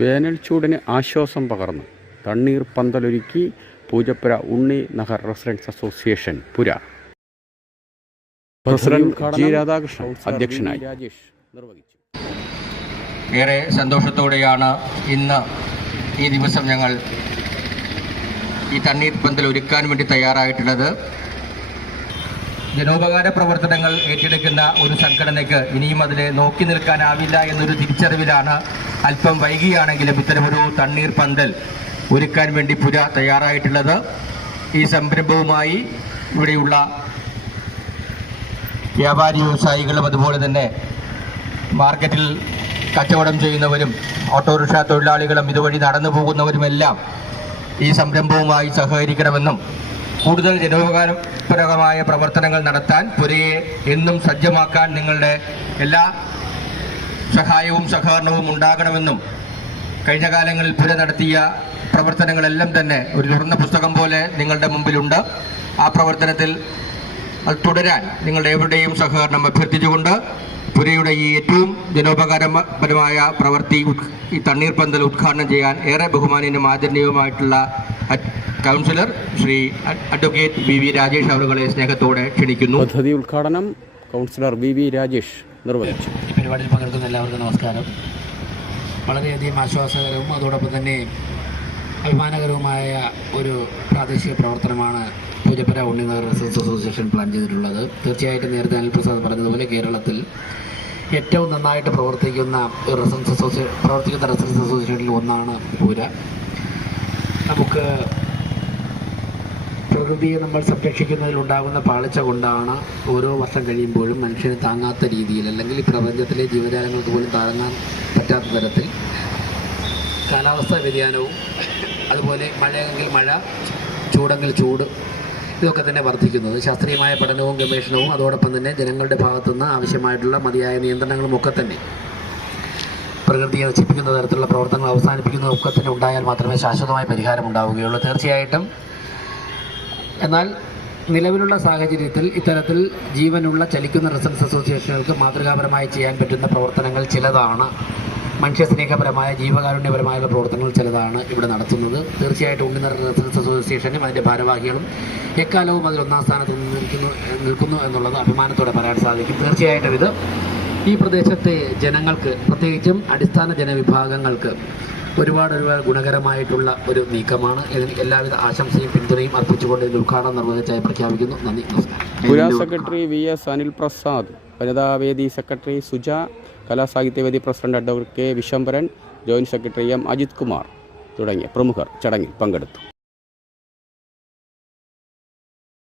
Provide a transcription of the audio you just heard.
വേനൽ ചൂടിന് ആശ്വാസം പകർന്ന്. തണ്ണീർ പന്തലൊരുക്കി Poojappura Unni Nagar residence association PURA. President G Radhakrishnan അധ്യക്ഷനായി. രാജേഷ് നിർവഹിച്ചു. ഏറെ സന്തോഷത്തോടെയാണ് ഇന്ന് ഈ ദിവസം ഞങ്ങൾ ഈ തണ്ണീർ പന്തൽ ഒരുക്കാൻ വേണ്ടി തയ്യാറായിട്ടുള്ളത്. ജനോപകാര പ്രവർത്തനങ്ങൾ ഏറ്റെടുക്കുന്ന ഒരു സംഘടനയ്ക്ക് ഇനിയും അതിനെ നോക്കി നിൽക്കാനാവില്ല എന്നൊരു തിരിച്ചറിവിലാണ് അല്പം വൈകിയാണെങ്കിലും ഇത്തരമൊരു തണ്ണീർ പന്തൽ ഒരുക്കാൻ വേണ്ടി പുര തയ്യാറായിട്ടുള്ളത്. ഈ സംരംഭവുമായി ഇവിടെയുള്ള വ്യാപാരി വ്യവസായികളും അതുപോലെ തന്നെ മാർക്കറ്റിൽ കച്ചവടം ചെയ്യുന്നവരും ഓട്ടോറിക്ഷ തൊഴിലാളികളും ഇതുവഴി നടന്നു പോകുന്നവരുമെല്ലാം ഈ സംരംഭവുമായി സഹകരിക്കണമെന്നും കൂടുതൽ ജനോപകാരപരമായ പ്രവർത്തനങ്ങൾ നടത്താൻ പുരയെ എന്നും സജ്ജമാക്കാൻ നിങ്ങളുടെ എല്ലാ സഹായവും സഹകരണവും ഉണ്ടാകണമെന്നും കഴിഞ്ഞ കാലങ്ങളിൽ പുര നടത്തിയ പ്രവർത്തനങ്ങളെല്ലാം തന്നെ ഒരു തുറന്ന പുസ്തകം പോലെ നിങ്ങളുടെ മുമ്പിലുണ്ട്. ആ പ്രവർത്തനത്തിൽ അത് തുടരാൻ നിങ്ങളുടെ ഏവരുടെയും സഹകരണം അഭ്യർത്ഥിച്ചുകൊണ്ട് പുരയുടെ ഈ ഏറ്റവും ജനോപകാരപരമായ പ്രവൃത്തി ഈ ഈ തണ്ണീർപന്തൽ ഉദ്ഘാടനം ചെയ്യാൻ ഏറെ ബഹുമാനീയനും ആദരണീയവുമായിട്ടുള്ള councillor Shri advocate V V Rajesh അവരുകളെ സ്നേഹത്തോടെ ക്ഷണിക്കുന്നു. പദ്ധതി ഉദ്ഘാടനം കൗൺസിലർ വി വി രാജേഷ് നിർവഹിച്ചു. ഈ പരിപാടിയിൽ പങ്കെടുക്കുന്ന എല്ലാവർക്കും നമസ്കാരം. വളരെയധികം ആശ്വാസകരവും അതോടൊപ്പം തന്നെ അഭിമാനകരവുമായ ഒരു പ്രാദേശിക പ്രവർത്തനമാണ് Poojappura Unninagar residence association plan ചെയ്തിട്ടുള്ളത്. തീർച്ചയായിട്ടും നേരത്തെ അനിൽപ്രസാദ് പറഞ്ഞതുപോലെ കേരളത്തിൽ ഏറ്റവും നന്നായിട്ട് പ്രവർത്തിക്കുന്ന റെസിഡൻസ് അസോസിയേ പ്രവർത്തിക്കുന്ന റെസിഡൻസ് അസോസിയേഷനിൽ ഒന്നാണ് പൂര. നമുക്ക് പ്രകൃതിയെ നമ്മൾ സംരക്ഷിക്കുന്നതിലുണ്ടാകുന്ന പാളിച്ച കൊണ്ടാണ് ഓരോ വർഷം കഴിയുമ്പോഴും മനുഷ്യന് താങ്ങാത്ത രീതിയിൽ അല്ലെങ്കിൽ പ്രപഞ്ചത്തിലെ ജീവജാലങ്ങൾക്ക് പോലും താങ്ങാൻ പറ്റാത്ത തരത്തിൽ കാലാവസ്ഥാ വ്യതിയാനവും അതുപോലെ മഴയെങ്കിൽ മഴ ചൂടെങ്കിൽ ചൂട് ഇതൊക്കെ തന്നെ വർദ്ധിക്കുന്നത്. ശാസ്ത്രീയമായ പഠനവും ഗവേഷണവും അതോടൊപ്പം തന്നെ ജനങ്ങളുടെ ഭാഗത്തുനിന്ന് ആവശ്യമായിട്ടുള്ള മതിയായ നിയന്ത്രണങ്ങളും ഒക്കെ തന്നെ പ്രകൃതിയെ നശിപ്പിക്കുന്ന തരത്തിലുള്ള പ്രവർത്തനങ്ങൾ അവസാനിപ്പിക്കുന്നതൊക്കെ തന്നെ ഉണ്ടായാൽ മാത്രമേ ശാശ്വതമായ പരിഹാരം ഉണ്ടാവുകയുള്ളൂ. തീർച്ചയായിട്ടും. എന്നാൽ നിലവിലുള്ള സാഹചര്യത്തിൽ ഇത്തരത്തിൽ ജീവനുള്ള ചലിക്കുന്ന റിസൾട്ട്സ് അസോസിയേഷനുകൾക്ക് മാതൃകാപരമായി ചെയ്യാൻ പറ്റുന്ന പ്രവർത്തനങ്ങൾ ചിലതാണ്. മനുഷ്യസ്നേഹപരമായ ജീവകാരുണ്യപരമായ പ്രവർത്തനങ്ങൾ ചിലതാണ് ഇവിടെ നടത്തുന്നത്. തീർച്ചയായിട്ടും ഉണ്ണിനർ റെസിഡൻസ് അസോസിയേഷനും അതിന്റെ ഭാരവാഹികളും എക്കാലവും അതിൽ ഒന്നാം സ്ഥാനത്ത് നിൽക്കുന്നു നിൽക്കുന്നു എന്നുള്ളത് അഭിമാനത്തോടെ പറയാൻ സാധിക്കും. തീർച്ചയായിട്ടും ഇത് ഈ പ്രദേശത്തെ ജനങ്ങൾക്ക് പ്രത്യേകിച്ചും അടിസ്ഥാന ജനവിഭാഗങ്ങൾക്ക് ഒരുപാട് ഒരുപാട് ഗുണകരമായിട്ടുള്ള ഒരു നീക്കമാണ്. ഇതിന് എല്ലാവിധ ആശംസയും പിന്തുണയും അർപ്പിച്ചുകൊണ്ട് ഇതിന് ഉദ്ഘാടനം നിർവഹിച്ചായി പ്രഖ്യാപിക്കുന്നു. നന്ദി PURA secretary V S Anil Prasad വനിതാവേദി secretary Suja Kalasahithyavedi president advocate K Vishambharan joint secretary M Ajith Kumar തുടങ്ങിയ പ്രമുഖർ ചടങ്ങിൽ പങ്കെടുത്തു.